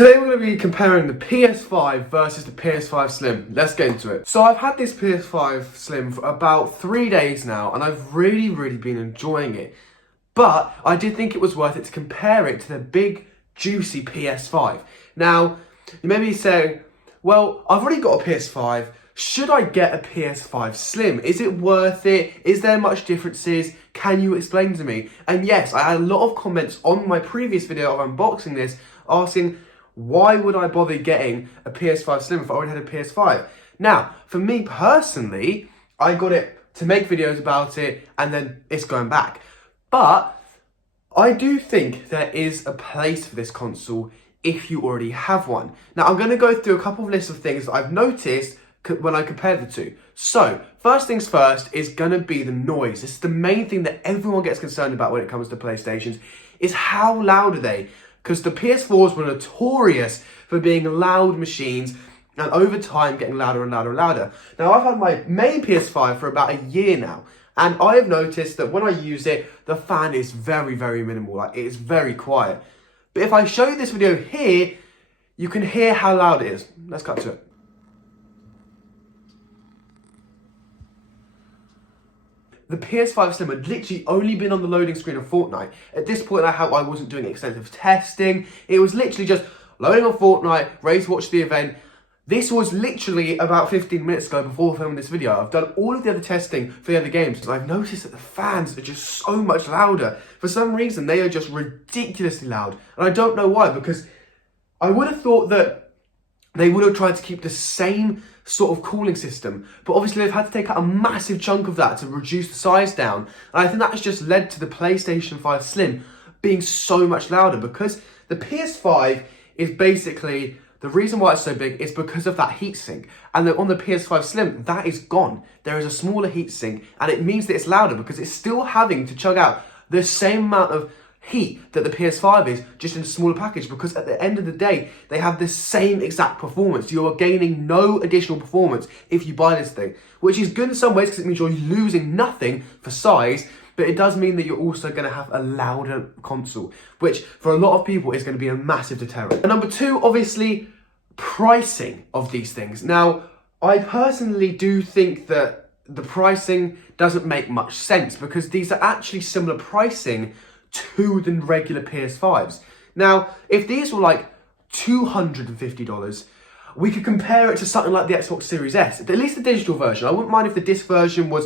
Today we're going to be comparing the PS5 versus the PS5 Slim. Let's get into it. So I've had this PS5 Slim for about 3 days now, and I've really been enjoying it. But I did think it was worth it to compare it to the big, juicy PS5. Now, you may be saying, well, I've already got a PS5. Should I get a PS5 Slim? Is it worth it? Is there much differences? Can you explain to me? And yes, I had a lot of comments on my previous video of unboxing this asking, why would I bother getting a PS5 Slim if I already had a PS5? Now, for me personally, I got it to make videos about it and then it's going back. But I do think there is a place for this console if you already have one. Now, I'm going to go through a couple of lists of things that I've noticed when I compare the two. So, first things first is going to be the noise. This is the main thing that everyone gets concerned about when it comes to PlayStations, is how loud are they? Because the PS4s were notorious for being loud machines and over time getting louder and louder and louder. Now, I've had my main PS5 for about a year now, and I have noticed that when I use it, the fan is very minimal. Like, it is very quiet. But if I show you this video here, you can hear how loud it is. Let's cut to it. The PS5 Slim had literally only been on the loading screen of Fortnite. At this point, I wasn't doing extensive testing. It was literally just loading on Fortnite, ready to watch the event. This was literally about 15 minutes ago before filming this video. I've done all of the other testing for the other games, and I've noticed that the fans are just so much louder. For some reason, they are just ridiculously loud. And I don't know why, because I would have thought that they would have tried to keep the same sort of cooling system, but obviously they've had to take out a massive chunk of that to reduce the size down, and I think that has just led to the PlayStation 5 Slim being so much louder, because the PS5 is basically, the reason why it's so big is because of that heatsink, and then on the PS5 Slim, that is gone. There is a smaller heatsink, and it means that it's louder because it's still having to chug out the same amount of heat that the PS5 is, just in a smaller package, because at the end of the day, they have the same exact performance. You are gaining no additional performance if you buy this thing, which is good in some ways because it means you're losing nothing for size, but it does mean that you're also going to have a louder console, which for a lot of people is going to be a massive deterrent. And number two, obviously, pricing of these things. Now, I personally do think that the pricing doesn't make much sense, because these are actually similar pricing to the regular PS5s. Now, if these were like $250, we could compare it to something like the Xbox Series S, at least the digital version. I wouldn't mind if the disc version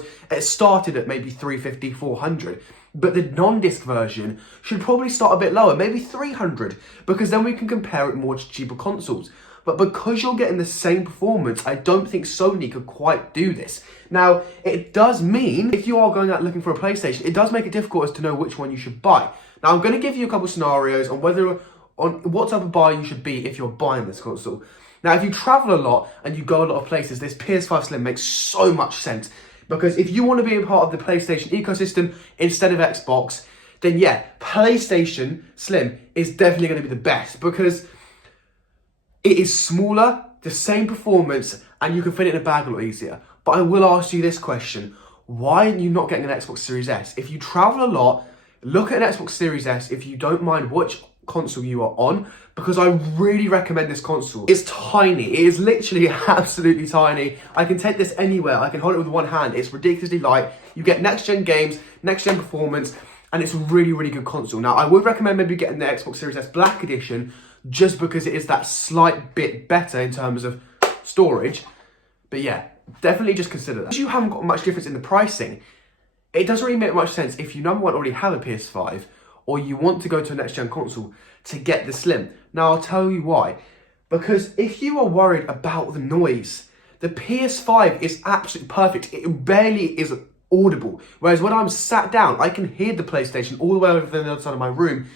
started at maybe $350, $400, but the non-disc version should probably start a bit lower, maybe $300, because then we can compare it more to cheaper consoles. But because you're getting the same performance, I don't think Sony could quite do this. Now, it does mean, if you are going out looking for a PlayStation, it does make it difficult as to know which one you should buy. Now, I'm going to give you a couple of scenarios on what type of buyer you should be if you're buying this console. Now, if you travel a lot and you go a lot of places, this PS5 Slim makes so much sense. Because if you want to be a part of the PlayStation ecosystem instead of Xbox, then yeah, PlayStation Slim is definitely going to be the best, because it is smaller, the same performance, and you can fit it in a bag a lot easier. But I will ask you this question: why are you not getting an Xbox Series S? If you travel a lot, look at an Xbox Series S if you don't mind which console you are on, because I really recommend this console. It's tiny. It is literally absolutely tiny. I can take this anywhere. I can hold it with one hand. It's ridiculously light. You get next-gen games, next-gen performance, and it's a really good console. Now, I would recommend maybe getting the Xbox Series S Black Edition, just because it is that slight bit better in terms of storage. But yeah, definitely just consider that. Because you haven't got much difference in the pricing, it doesn't really make much sense if you, number one, already have a PS5, or you want to go to a next-gen console, to get the Slim. Now, I'll tell you why. Because if you are worried about the noise, the PS5 is absolutely perfect. It barely is audible. Whereas when I'm sat down, I can hear the PlayStation all the way over the other side of my room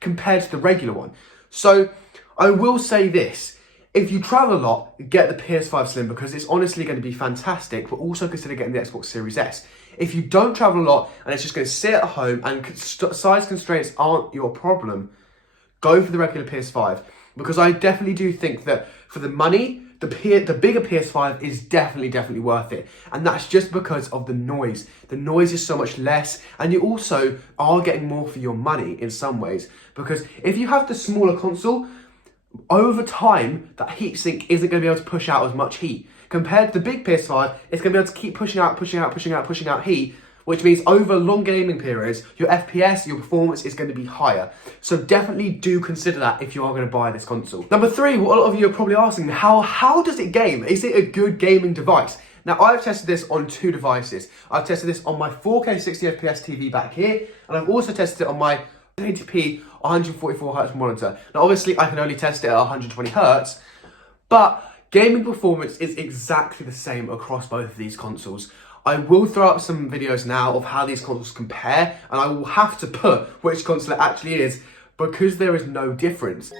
compared to the regular one. So, I will say this: if you travel a lot, get the PS5 Slim, because it's honestly going to be fantastic, but also consider getting the Xbox Series S. If you don't travel a lot and it's just going to sit at home and size constraints aren't your problem, go for the regular PS5, because I definitely do think that for the money, the bigger PS5 is definitely worth it. And that's just because of the noise. The noise is so much less, and you also are getting more for your money in some ways, because if you have the smaller console, over time, that heatsink isn't going to be able to push out as much heat. Compared to the big PS5, it's going to be able to keep pushing out heat, which means over long gaming periods, your FPS, your performance is going to be higher. So definitely do consider that if you are going to buy this console. Number 3, what a lot of you are probably asking, how does it game? Is it a good gaming device? Now, I've tested this on 2 devices. I've tested this on my 4K 60fps TV back here, and I've also tested it on my 1080p 144Hz monitor. Now, obviously, I can only test it at 120Hz, but gaming performance is exactly the same across both of these consoles. I will throw up some videos now of how these consoles compare, and I will have to put which console it actually is because there is no difference.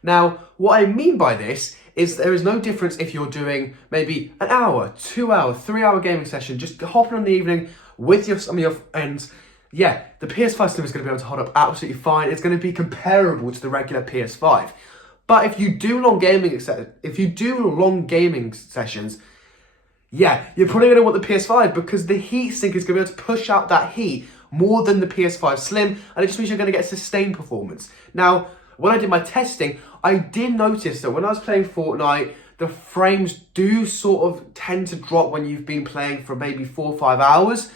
Now, what I mean by this is there is no difference if you're doing maybe an hour, 2 hour, 3 hour gaming session, just hopping on the evening with some of your friends. Yeah, the PS5 Slim is going to be able to hold up absolutely fine. It's going to be comparable to the regular PS5. But if you do long gaming sessions, yeah, you're probably going to want the PS5 because the heatsink is going to be able to push out that heat more than the PS5 Slim, and it just means you're going to get sustained performance. Now, when I did my testing, I did notice that when I was playing Fortnite, the frames do sort of tend to drop when you've been playing for maybe 4 or 5 hours.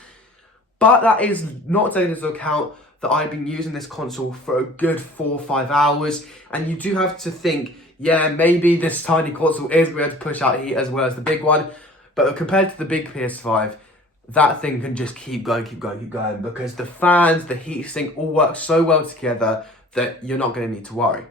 But that is not taking into account that I've been using this console for a good 4 or 5 hours. And you do have to think, yeah, maybe this tiny console is going to push out heat as well as the big one. But compared to the big PS5, that thing can just keep going because the fans, the heatsink all work so well together that you're not going to need to worry.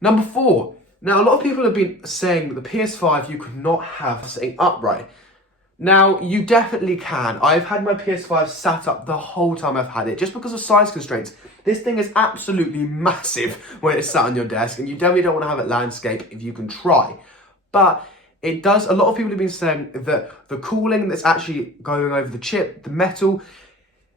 Number 4. Now, a lot of people have been saying that the PS5 you could not have sitting upright. Now, you definitely can. I've had my PS5 sat up the whole time I've had it, just because of size constraints. This thing is absolutely massive when it's sat on your desk, and you definitely don't want to have it landscape if you can try. But it does, a lot of people have been saying that the cooling that's actually going over the chip, the metal,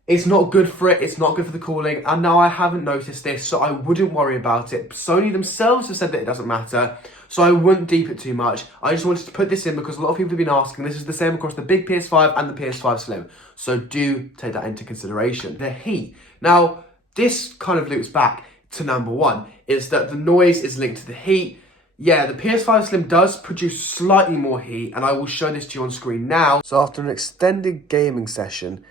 it's not good for it, it's not good for the cooling, and now I haven't noticed this, so I wouldn't worry about it. Sony themselves have said that it doesn't matter, so I wouldn't deep it too much. I just wanted to put this in because a lot of people have been asking. This is the same across the big PS5 and the PS5 Slim, so do take that into consideration. The heat. Now, this kind of loops back to number 1, is that the noise is linked to the heat. Yeah, the PS5 Slim does produce slightly more heat, and I will show this to you on screen now. So after an extended gaming session,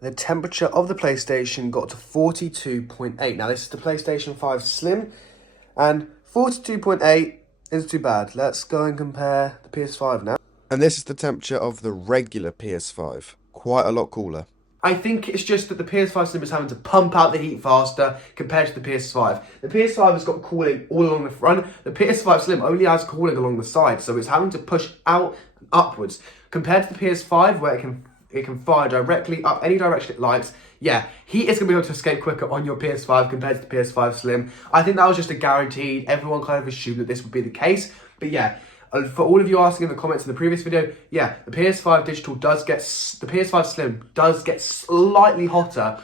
the temperature of the PlayStation got to 42.8. Now, this is the PlayStation 5 Slim, and 42.8 isn't too bad. Let's go and compare the PS5 now. And this is the temperature of the regular PS5. Quite a lot cooler. I think it's just that the PS5 Slim is having to pump out the heat faster compared to the PS5. The PS5 has got cooling all along the front. The PS5 Slim only has cooling along the side, so it's having to push out and upwards. Compared to the PS5, where it can fire directly up any direction it likes. Yeah, heat is going to be able to escape quicker on your PS5 compared to the PS5 Slim. I think that was just a guaranteed. Everyone kind of assumed that this would be the case. But yeah, for all of you asking in the comments in the previous video, yeah, the PS5 Digital the PS5 Slim does get slightly hotter,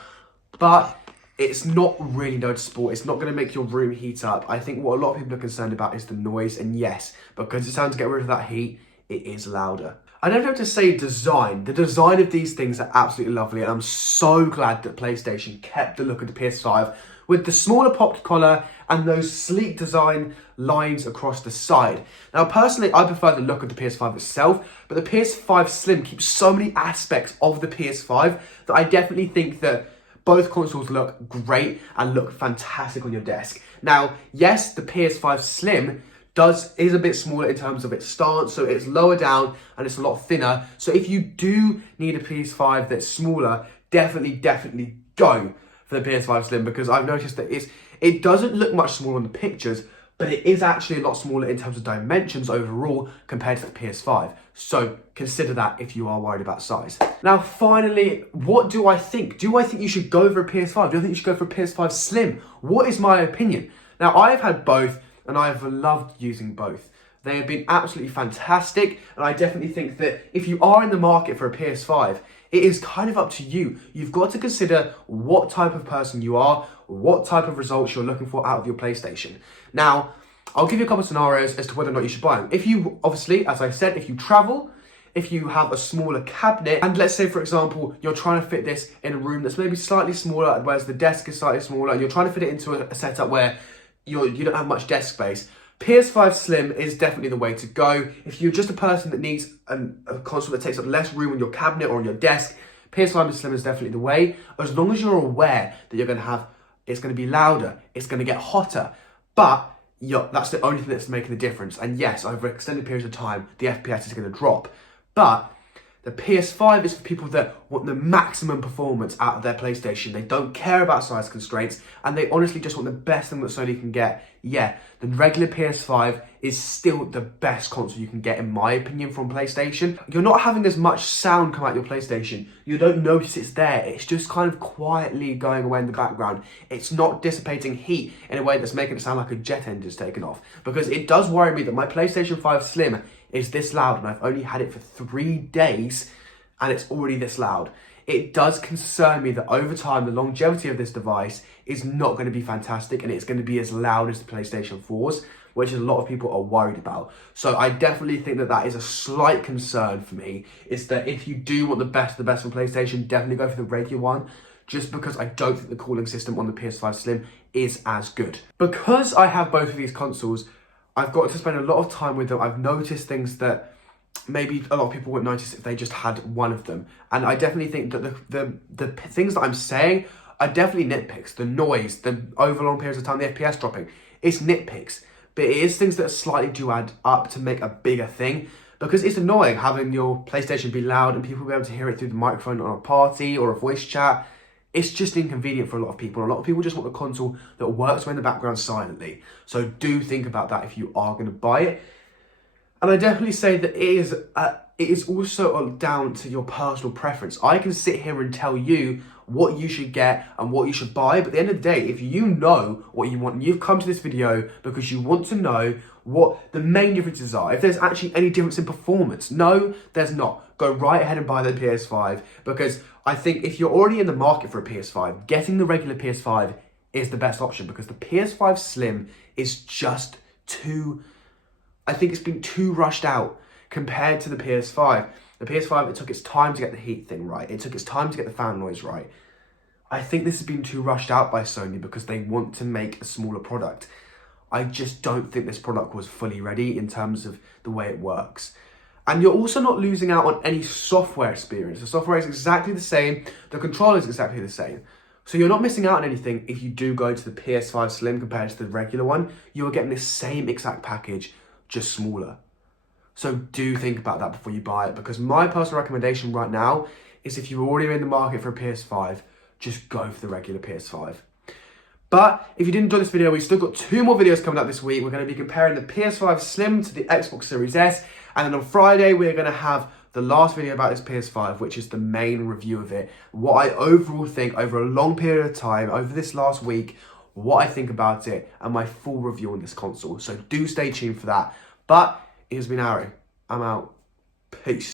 but It's not really noticeable. It's not going to make your room heat up. I think what a lot of people are concerned about is the noise. And yes, because it's time to get rid of that heat, it is louder. I don't have to say design. The design of these things are absolutely lovely. And I'm so glad that PlayStation kept the look of the PS5 with the smaller popped collar and those sleek design lines across the side. Now, personally, I prefer the look of the PS5 itself, but the PS5 Slim keeps so many aspects of the PS5 that I definitely think that both consoles look great and look fantastic on your desk. Now, yes, the PS5 Slim is a bit smaller in terms of its stance, so it's lower down and it's a lot thinner. So if you do need a PS5 that's smaller, definitely go for the PS5 Slim, because I've noticed that it doesn't look much smaller on the pictures, but it is actually a lot smaller in terms of dimensions overall compared to the PS5. So consider that if you are worried about size. Now, finally, what do I think? Do I think you should go for a PS5? Do I think you should go for a PS5 Slim? What is my opinion? Now, I've had both and I've loved using both. They have been absolutely fantastic, and I definitely think that if you are in the market for a PS5, it is kind of up to you. You've got to consider what type of person you are, what type of results you're looking for out of your PlayStation. Now, I'll give you a couple of scenarios as to whether or not you should buy them. If you, obviously, as I said, if you travel, if you have a smaller cabinet, and let's say, for example, you're trying to fit this in a room that's maybe slightly smaller, whereas the desk is slightly smaller, and you're trying to fit it into a setup where you don't have much desk space, PS5 Slim is definitely the way to go. If you're just a person that needs a console that takes up less room on your cabinet or on your desk, PS5 Slim is definitely the way, as long as you're aware that it's going to be louder, it's going to get hotter, but that's the only thing that's making the difference. And yes, over extended periods of time, the FPS is going to drop, but the PS5 is for people that want the maximum performance out of their PlayStation. They don't care about size constraints, and they honestly just want the best thing that Sony can get. Yeah, the regular PS5 is still the best console you can get, in my opinion, from PlayStation. You're not having as much sound come out your PlayStation. You don't notice it's there. It's just kind of quietly going away in the background. It's not dissipating heat in a way that's making it sound like a jet engine's taken off. Because it does worry me that my PlayStation 5 Slim is this loud, and I've only had it for 3 days and it's already this loud. It does concern me that over time, the longevity of this device is not going to be fantastic, and it's going to be as loud as the PlayStation 4's, which a lot of people are worried about. So I definitely think that is a slight concern for me, is that if you do want the best of the best from PlayStation, definitely go for the regular one, just because I don't think the cooling system on the PS5 Slim is as good. Because I have both of these consoles, I've got to spend a lot of time with them. I've noticed things that maybe a lot of people wouldn't notice if they just had one of them. And I definitely think that the things that I'm saying are definitely nitpicks. The noise, the over long periods of time, the FPS dropping, it's nitpicks. But it is things that slightly do add up to make a bigger thing. Because it's annoying having your PlayStation be loud and people be able to hear it through the microphone on a party or a voice chat. It's just inconvenient for a lot of people. A lot of people just want a console that works in the background silently. So do think about that if you are going to buy it. And I definitely say that it is also down to your personal preference. I can sit here and tell you what you should get and what you should buy, but at the end of the day, if you know what you want, and you've come to this video because you want to know what the main differences are, if there's actually any difference in performance, no, there's not. Go right ahead and buy the PS5, because I think if you're already in the market for a PS5, getting the regular PS5 is the best option, because the PS5 Slim is just I think it's been too rushed out compared to the PS5. The PS5, it took its time to get the heat thing right. It took its time to get the fan noise right. I think this has been too rushed out by Sony because they want to make a smaller product. I just don't think this product was fully ready in terms of the way it works. And you're also not losing out on any software experience. The software is exactly the same. The controller is exactly the same. So you're not missing out on anything if you do go to the PS5 Slim compared to the regular one. You are getting the same exact package, just smaller. So do think about that before you buy it, because my personal recommendation right now is if you're already in the market for a PS5, just go for the regular PS5. But if you didn't enjoy this video, we've still got 2 more videos coming up this week. We're going to be comparing the PS5 Slim to the Xbox Series S. And then on Friday, we're going to have the last video about this PS5, which is the main review of it. What I overall think over a long period of time, over this last week, what I think about it, and my full review on this console. So do stay tuned for that. But it has been Ari. I'm out. Peace.